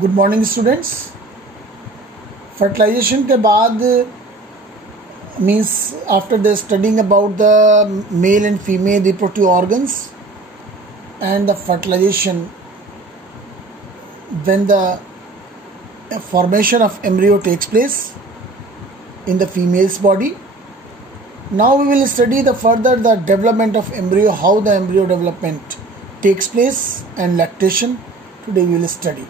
Good morning students. Fertilisation के बाद means after the studying about the male and female reproductive organs and the fertilisation when the formation of embryo takes place in the female's body. Now we will study the further the development of embryo, how the embryo development takes place and lactation. Today we will study.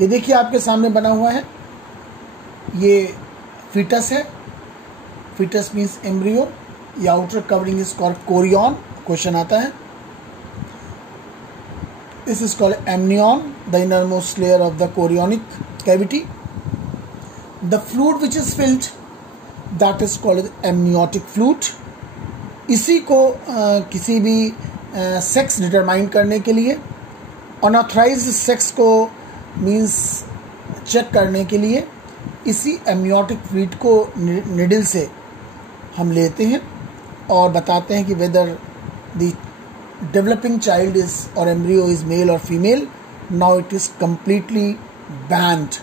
ये देखिए आपके सामने बना हुआ है, ये foetus है. Foetus means embryo. ये outer covering is called chorion. Question आता है. This is called amnion, the innermost layer of the chorionic cavity. The fluid which is filled, that is called amniotic fluid. इसी को किसी भी sex determine करने के लिए, अनऑथराइज्ड सेक्स को मीन्स चेक करने के लिए इसी amniotic fluid को निडल से हम लेते हैं और बताते हैं कि whether the developing child is or embryo is male or female. Now it is completely banned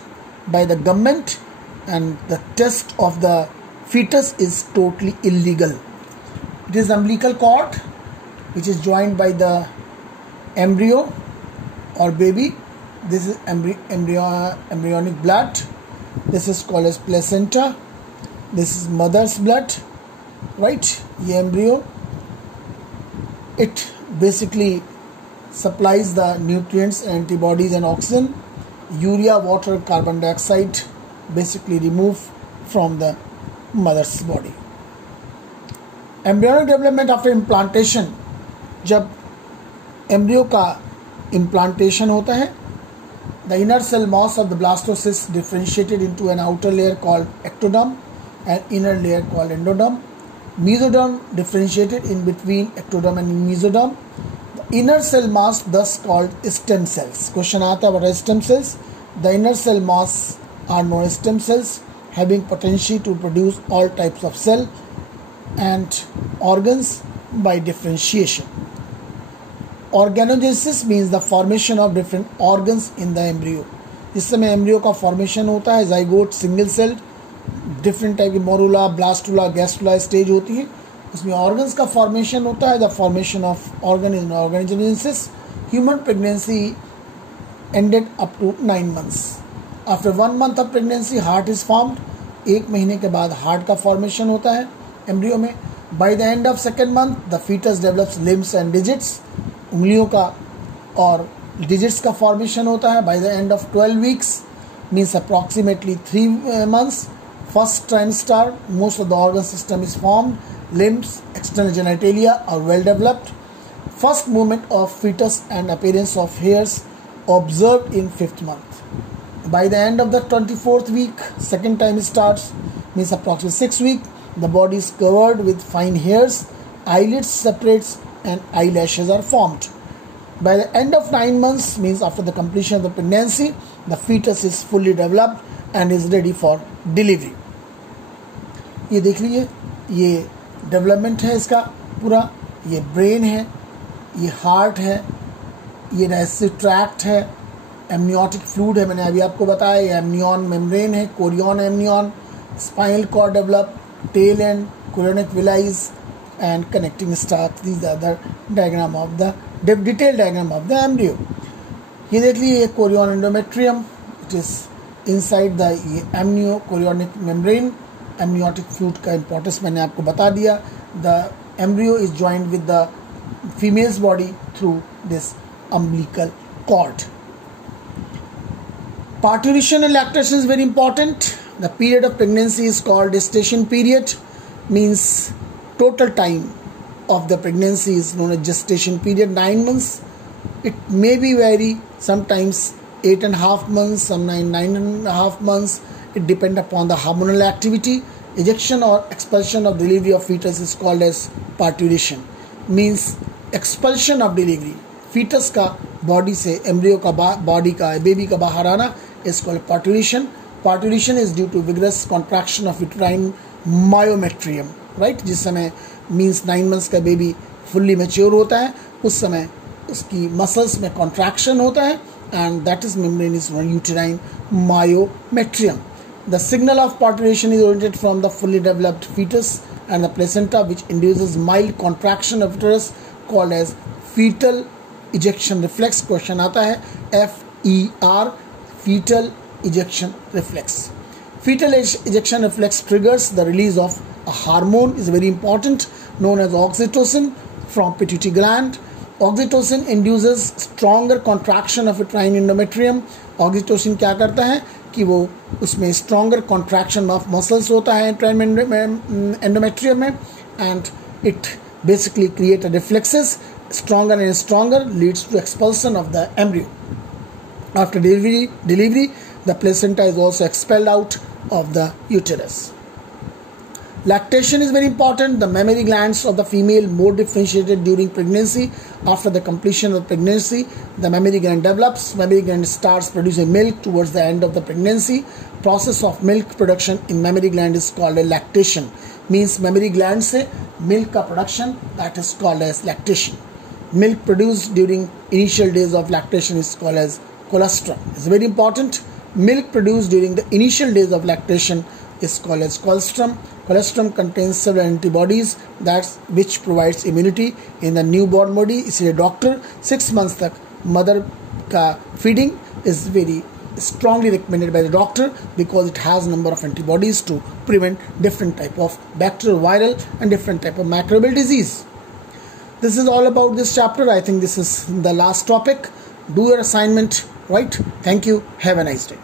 by the government and the test of the fetus is totally illegal. It is the umbilical cord which is joined by the embryo or baby. This is embryonic blood. This is called as placenta. This is mother's blood, right? The embryo, it basically supplies the nutrients, antibodies and oxygen. Urea, water, carbon dioxide basically removed from the mother's body. Embryonic development after implantation. जब embryo का implantation होता है, the inner cell mass of the blastocyst differentiated into an outer layer called ectoderm and inner layer called endoderm. Mesoderm differentiated in between ectoderm and mesoderm. The inner cell mass thus called stem cells. Question आता है, what are stem cells? The inner cell mass are known as stem cells, having potential to produce all types of cell and organs by differentiation. Organogenesis means the formation of different organs in the embryo. जिस समय embryo का formation होता है, zygote, single celled, different type की morula, blastula, gastrula stage होती है. उसमें organs का फॉर्मेशन होता है. The formation of organ is organogenesis. Human pregnancy ended up to 9 months. After 1 month of pregnancy heart is formed. 1 महीने के बाद हार्ट का फॉर्मेशन होता है एम्ब्रियो में. By the end of 2nd month the foetus develops limbs and digits. उंगलियों का और डिजिट्स का फॉर्मेशन होता है. By the end of 12 weeks means approximately 3 months. First trimester, most of the organ system is formed. Limbs, external genitalia are well developed. First movement of fetus and appearance of hairs observed in 5th month. By the end of the 24th week, second time starts, means approximately 6 weeks. The body is covered with fine hairs. Eyelids separates and eyelashes are formed. By the end of 9 months, means after the completion of the pregnancy, the fetus is fully developed and is ready for delivery. ये देख लीजिए, ये development है इसका पूरा. ये brain है, ये हार्ट है, ये डाइजेस्टिव ट्रैक्ट है, एमनियोटिक फ्लूइड है, मैंने अभी आपको बताया. ये एमनियन मेम्ब्रेन है, chorion amnion, spinal cord develop, tail and chorionic villi and connecting start. These are the diagram of the detail diagram of the embryo. ये देख लीजिए, ये chorion endometrium. It is inside the amnio chorionic membrane. Amniotic fluid का importance मैंने आपको बता दिया. The embryo is joined with the female's body through this umbilical cord. Parturition and lactation is very important. The period of pregnancy is called gestation period. Means total time of the pregnancy is known as gestation period, 9 months. It may be vary, sometimes 8.5 months, sometimes 9.5 months. It depends upon the hormonal activity. Ejection or expulsion of delivery of fetus is called as parturition. Means expulsion of delivery. fetus का body से embryo का body का baby का बाहर आना is called parturition. Parturition is due to vigorous contraction of uterine myometrium. Right? जिस समय means 9 months का baby fully mature होता है, उस समय उसकी मसल्स में कॉन्ट्रैक्शन होता है and that is membrane is uterine myometrium. The signal of parturition is originated from the fully developed fetus and the placenta, which induces mild contraction of uterus called as fetal ejection reflex. Question आता है FER, fetal ejection reflex. Fetal ejection reflex triggers the release of a hormone, is very important, known as oxytocin from pituitary gland. Oxytocin induces stronger contraction of uterine endometrium. Oxytocin क्या करता है कि वो उसमें stronger contraction of muscles होता है endometrium में, and it basically create a reflexes, stronger and stronger, leads to expulsion of the embryo. After delivery, the placenta is also expelled out of the uterus. Lactation is very important. The mammary glands of the female more differentiated during pregnancy. After the completion of pregnancy, the mammary gland develops. Mammary gland starts producing milk towards the end of the pregnancy. Process of milk production in mammary gland is called a lactation. Means mammary gland से milk का production, that is called as lactation. Milk produced during initial days of lactation is called as colostrum. It's very important. Milk produced during the initial days of lactation is called as colostrum. Colostrum contains several antibodies which provides immunity in the newborn body. इसलिए doctor 6 months तक mother का feeding is very strongly recommended by the doctor because it has number of antibodies to prevent different type of bacterial, viral and different type of microbial disease. This is all about this chapter. I think this is the last topic. Do your assignment, right? Thank you. Have a nice day.